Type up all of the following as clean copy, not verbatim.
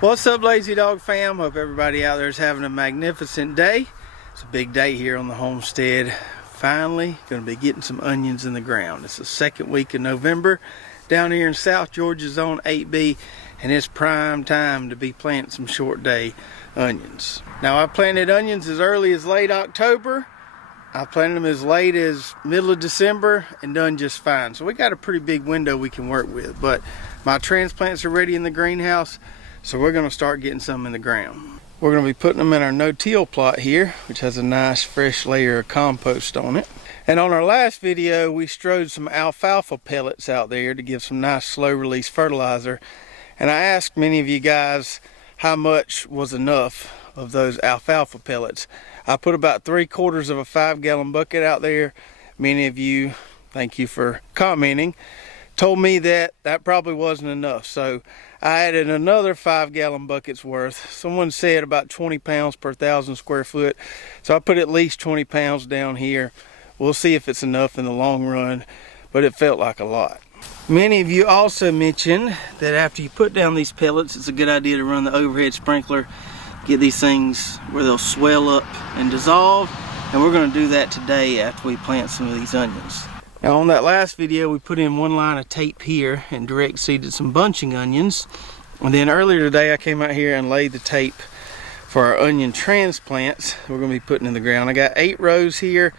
What's up, Lazy Dog fam? Hope everybody out there is having a magnificent day. It's a big day here on the homestead. Finally going to be getting some onions in the ground. It's the second week of November down here in South Georgia Zone 8B, and it's prime time to be planting some short day onions. Now, I planted onions as early as late October. I planted them as late as middle of December and done just fine. So we got a pretty big window we can work with, but my transplants are ready in the greenhouse. So we're going to start getting some in the ground. We're going to be putting them in our no-till plot here, which has a nice fresh layer of compost on it. And on our last video, we strode some alfalfa pellets out there to give some nice slow-release fertilizer. And I asked many of you guys how much was enough of those alfalfa pellets. I put about 3/4 of a 5-gallon bucket out there. Many of you, thank you for commenting, told me that probably wasn't enough. So I added another 5-gallon bucket's worth. Someone said about 20 pounds per 1,000 square foot. So I put at least 20 pounds down here. We'll see if it's enough in the long run, but it felt like a lot. Many of you also mentioned that after you put down these pellets, it's a good idea to run the overhead sprinkler, get these things where they'll swell up and dissolve. And we're going to do that today after we plant some of these onions. Now, on that last video, we put in one line of tape here and direct seeded some bunching onions. And then earlier today, I came out here and laid the tape for our onion transplants we're going to be putting in the ground. I got 8 rows here.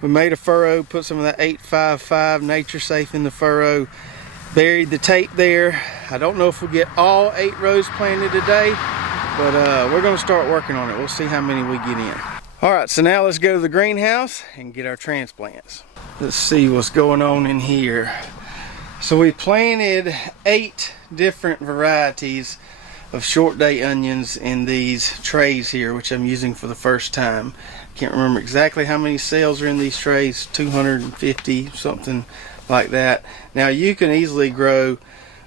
We made a furrow, put some of that 855 Nature Safe in the furrow, buried the tape there. I don't know if we'll get all 8 rows planted today, but we're going to start working on it. We'll see how many we get in. All right, so now let's go to the greenhouse and get our transplants. Let's see what's going on in here. So we planted 8 different varieties of short day onions in these trays here, which I'm using for the first time. Can't remember exactly how many cells are in these trays, 250, something like that. Now, you can easily grow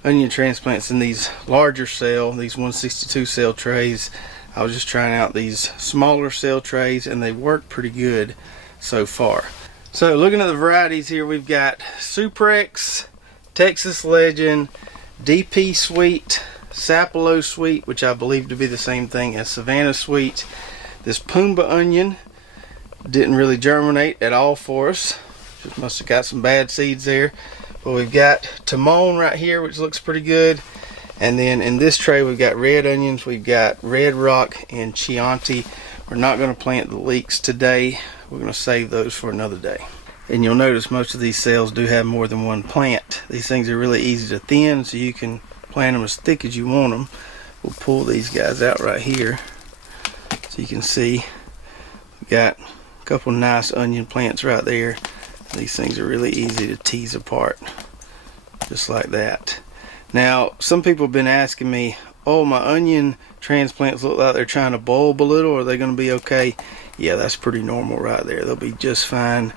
onion transplants in these larger cell, these 162 cell trays. I was just trying out these smaller cell trays, and they work pretty good so far. So looking at the varieties here, we've got Suprex, Texas Legend, DP Sweet, Sapelo Sweet, which I believe to be the same thing as Savannah Sweet. This Pumbaa onion didn't really germinate at all for us. Just must have got some bad seeds there. But we've got Timon right here, which looks pretty good. And then in this tray, we've got red onions. We've got Red Rock and Chianti. We're not going to plant the leeks today. We're going to save those for another day. And you'll notice most of these cells do have more than one plant. These things are really easy to thin, so you can plant them as thick as you want them. We'll pull these guys out right here so you can see. We've got a couple nice onion plants right there. These things are really easy to tease apart, just like that. Now, some people have been asking me, oh, my onion transplants look like they're trying to bulb a little. Are they going to be okay? Yeah, that's pretty normal right there. They'll be just fine.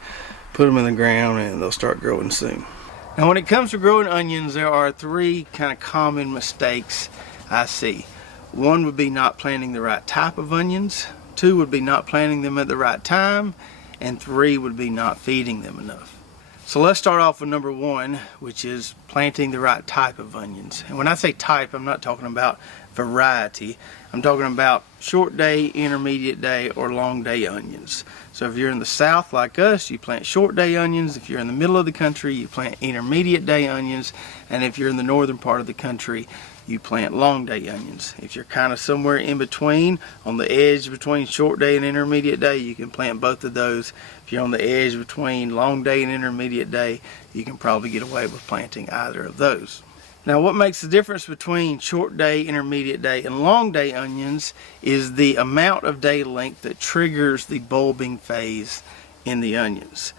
Put them in the ground and they'll start growing soon. Now, when it comes to growing onions, there are 3 kind of common mistakes I see. 1 would be not planting the right type of onions. 2 would be not planting them at the right time. And 3 would be not feeding them enough. So let's start off with number 1, which is planting the right type of onions. And when I say type, I'm not talking about variety. I'm talking about short day, intermediate day, or long day onions. So if you're in the south like us, you plant short day onions. If you're in the middle of the country, you plant intermediate day onions. And if you're in the northern part of the country, you plant long day onions. If you're kind of somewhere in between, on the edge between short day and intermediate day, you can plant both of those. If you're on the edge between long day and intermediate day, you can probably get away with planting either of those. Now, what makes the difference between short day, intermediate day, and long day onions is the amount of day length that triggers the bulbing phase in the onions.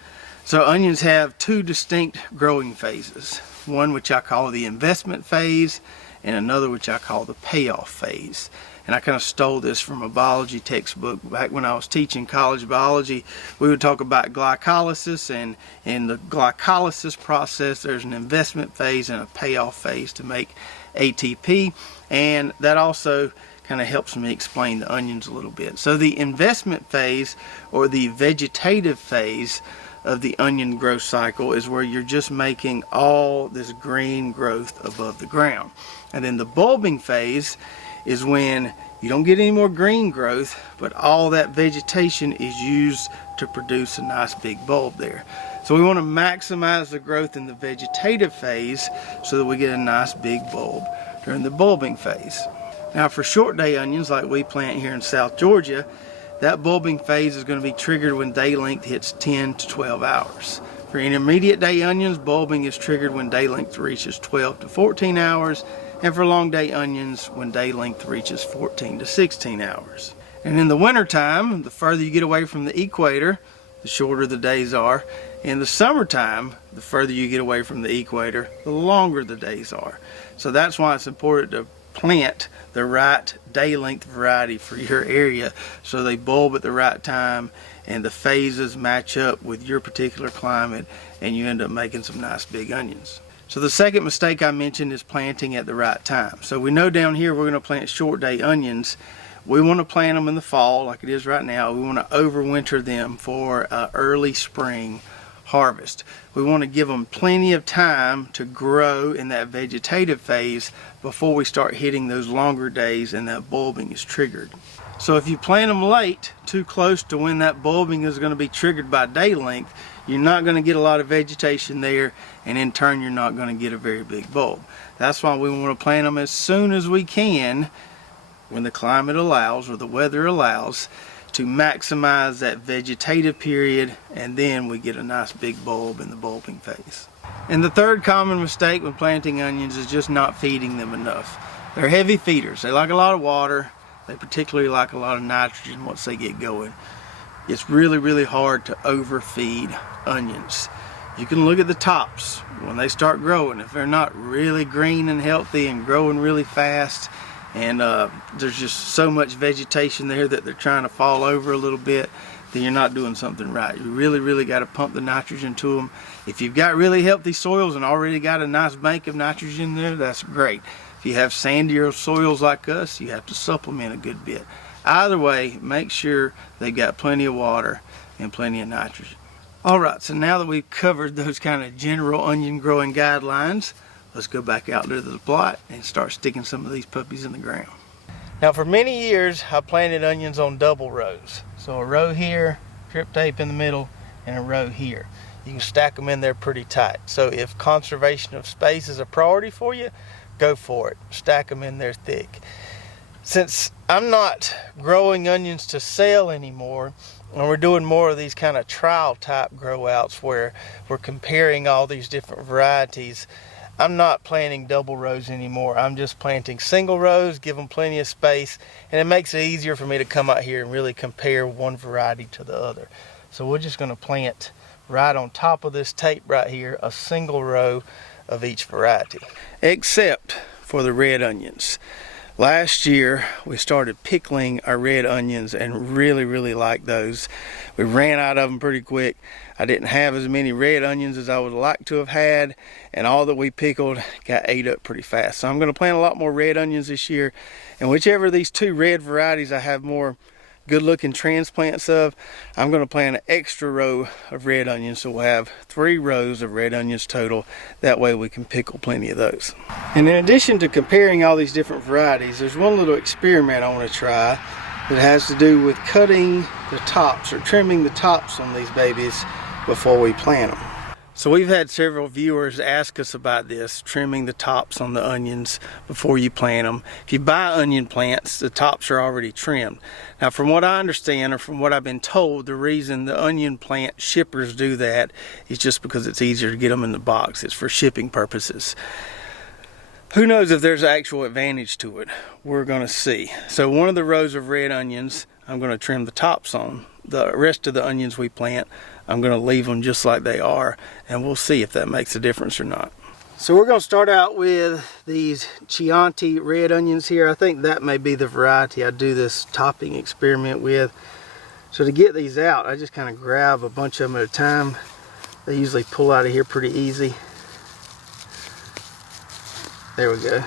So onions have 2 distinct growing phases. One which I call the investment phase, and another which I call the payoff phase. And I kind of stole this from a biology textbook. Back when I was teaching college biology, we would talk about glycolysis, and in the glycolysis process, there's an investment phase and a payoff phase to make ATP, and that also kind of helps me explain the onions a little bit. So the investment phase, or the vegetative phase of the onion growth cycle, is where you're just making all this green growth above the ground. And then the bulbing phase is when you don't get any more green growth, but all that vegetation is used to produce a nice big bulb there. So we want to maximize the growth in the vegetative phase so that we get a nice big bulb during the bulbing phase. Now for short day onions like we plant here in South Georgia, that bulbing phase is going to be triggered when day length hits 10 to 12 hours. For intermediate day onions, bulbing is triggered when day length reaches 12 to 14 hours, and for long day onions when day length reaches 14 to 16 hours. And in the winter time, the further you get away from the equator, the shorter the days are. In the summertime, the further you get away from the equator, the longer the days are. So that's why it's important to plant the right day length variety for your area so they bulb at the right time and the phases match up with your particular climate, and you end up making some nice big onions. So the second mistake I mentioned is planting at the right time. So we know down here we're going to plant short day onions. We want to plant them in the fall like it is right now. We want to overwinter them for early spring harvest. We want to give them plenty of time to grow in that vegetative phase before we start hitting those longer days and that bulbing is triggered. So if you plant them late, too close to when that bulbing is going to be triggered by day length, you're not going to get a lot of vegetation there, and in turn you're not going to get a very big bulb. That's why we want to plant them as soon as we can when the climate allows or the weather allows, to maximize that vegetative period, and then we get a nice big bulb in the bulbing phase. And the third common mistake when planting onions is just not feeding them enough. They're heavy feeders. They like a lot of water. They particularly like a lot of nitrogen once they get going. It's really, really hard to overfeed onions. You can look at the tops when they start growing. If they're not really green and healthy and growing really fast, and there's just so much vegetation there that they're trying to fall over a little bit, then you're not doing something right. You really, really got to pump the nitrogen to them. If you've got really healthy soils and already got a nice bank of nitrogen there, that's great. If you have sandier soils like us, you have to supplement a good bit. Either way, make sure they've got plenty of water and plenty of nitrogen. Alright, so now that we've covered those kind of general onion growing guidelines, let's go back out to the plot and start sticking some of these puppies in the ground. Now for many years I planted onions on double rows. So a row here, drip tape in the middle, and a row here. You can stack them in there pretty tight. So if conservation of space is a priority for you, go for it. Stack them in there thick. Since I'm not growing onions to sell anymore, and we're doing more of these kind of trial type grow outs where we're comparing all these different varieties, I'm not planting double rows anymore. I'm just planting single rows, give them plenty of space, and it makes it easier for me to come out here and really compare one variety to the other. So we're just going to plant right on top of this tape right here, a single row of each variety. Except for the red onions. Last year we started pickling our red onions and really liked those. We ran out of them pretty quick. I didn't have as many red onions as I would like to have had, and all that we pickled got ate up pretty fast. So I'm going to plant a lot more red onions this year, and whichever of these two red varieties I have more good looking transplants of, I'm going to plant an extra row of red onions, so we'll have 3 rows of red onions total. That way we can pickle plenty of those. And in addition to comparing all these different varieties, there's one little experiment I want to try that has to do with cutting the tops or trimming the tops on these babies before we plant them. So we've had several viewers ask us about this, trimming the tops on the onions before you plant them. If you buy onion plants, the tops are already trimmed. Now from what I understand, or from what I've been told, the reason the onion plant shippers do that is just because it's easier to get them in the box. It's for shipping purposes. Who knows if there's actual advantage to it? We're going to see. So one of the rows of red onions, I'm going to trim the tops on. The rest of the onions we plant, I'm going to leave them just like they are, and we'll see if that makes a difference or not. So we're going to start out with these Chianti red onions here. I think that may be the variety I do this topping experiment with. So to get these out, I just kind of grab a bunch of them at a time. They usually pull out of here pretty easy. There we go. You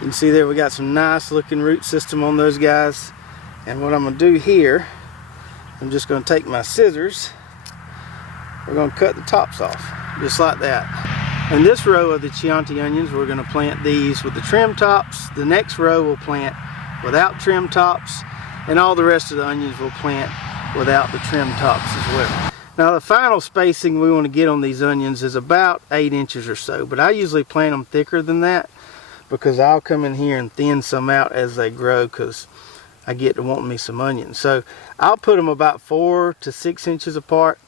can see there we got some nice looking root system on those guys. And what I'm going to do here, I'm just going to take my scissors. We're going to cut the tops off, just like that. In this row of the Chianti onions, we're going to plant these with the trim tops. The next row we'll plant without trim tops, and all the rest of the onions we'll plant without the trim tops as well. Now the final spacing we want to get on these onions is about 8 inches or so, but I usually plant them thicker than that because I'll come in here and thin some out as they grow because I get to wanting me some onions. So I'll put them about 4 to 6 inches apart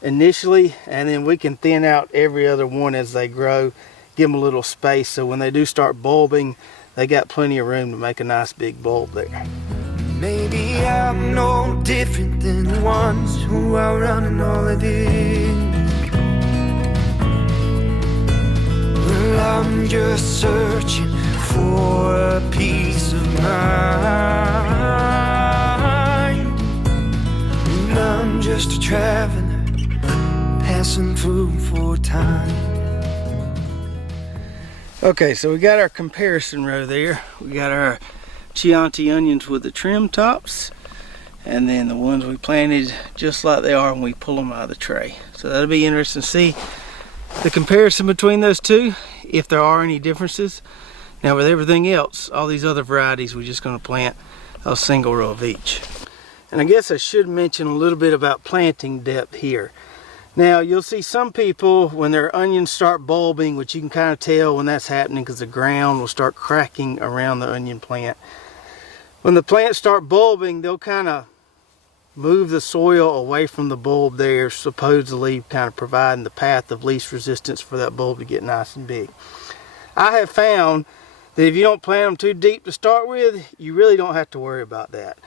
initially, and then we can thin out every other one as they grow, give them a little space so when they do start bulbing, they got plenty of room to make a nice big bulb there. Maybe I'm no different than the ones who are running all of this. Well, I'm just searching for a peace of mind, and I'm just a traveler passing through for time. Okay, so we got our comparison row there. We got our Chianti onions with the trim tops, and then the ones we planted just like they are when we pull them out of the tray. So that'll be interesting to see the comparison between those two, if there are any differences. Now with everything else, all these other varieties, we're just going to plant a single row of each. And I guess I should mention a little bit about planting depth here. Now you'll see some people when their onions start bulbing, which you can kind of tell when that's happening because the ground will start cracking around the onion plant. When the plants start bulbing, they'll kind of move the soil away from the bulb there, supposedly kind of providing the path of least resistance for that bulb to get nice and big. I have found that if you don't plant them too deep to start with, you really don't have to worry about that.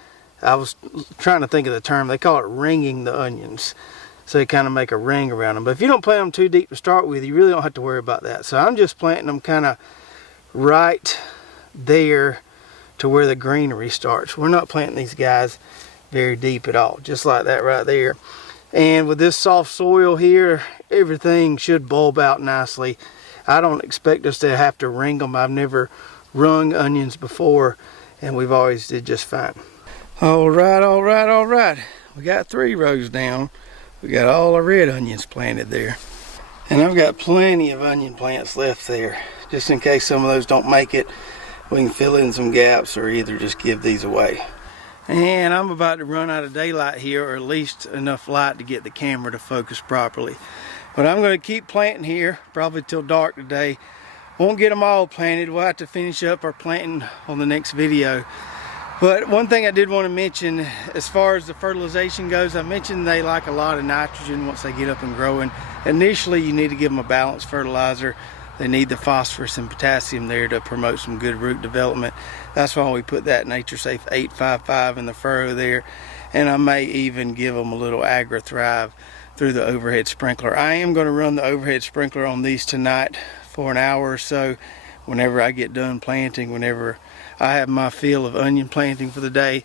I was trying to think of the term, they call it ringing the onions. So they kind of make a ring around them. But if you don't plant them too deep to start with, you really don't have to worry about that. So I'm just planting them kind of right there to where the greenery starts. We're not planting these guys very deep at all, just like that right there. And with this soft soil here, everything should bulb out nicely. I don't expect us to have to ring them. I've never rung onions before, and we've always did just fine. All right, all right, all right. We got 3 rows down. We got all the red onions planted there. And I've got plenty of onion plants left there. Just in case some of those don't make it, we can fill in some gaps or either just give these away. And I'm about to run out of daylight here, or at least enough light to get the camera to focus properly. But I'm going to keep planting here, probably till dark today. Won't get them all planted. We'll have to finish up our planting on the next video. But one thing I did want to mention, as far as the fertilization goes, I mentioned they like a lot of nitrogen once they get up and growing. Initially, you need to give them a balanced fertilizer. They need the phosphorus and potassium there to promote some good root development. That's why we put that NatureSafe 855 in the furrow there. And I may even give them a little Agri-Thrive through the overhead sprinkler. I am going to run the overhead sprinkler on these tonight for an hour or so whenever I get done planting, whenever I have my fill of onion planting for the day.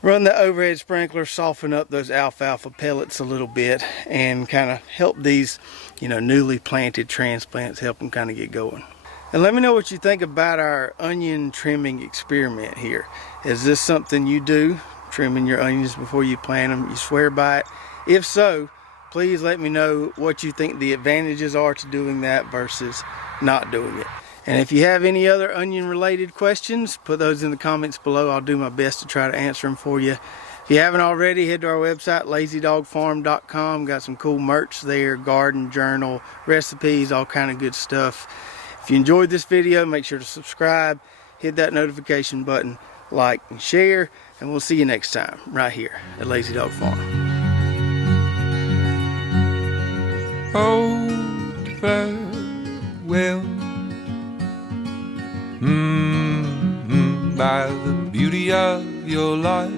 Run the overhead sprinkler, soften up those alfalfa pellets a little bit, and kind of help these, newly planted transplants, help them kind of get going. And let me know what you think about our onion trimming experiment here. Is this something you do, trimming your onions before you plant them? You swear by it? If so, please let me know what you think the advantages are to doing that versus not doing it. And if you have any other onion related questions, put those in the comments below. I'll do my best to try to answer them for you. If you haven't already, head to our website, lazydogfarm.com. Got some cool merch there, garden journal, recipes, all kind of good stuff. If you enjoyed this video, make sure to subscribe, hit that notification button, like and share, and we'll see you next time right here at Lazy Dog Farm. Oh, farewell. By the beauty of your life,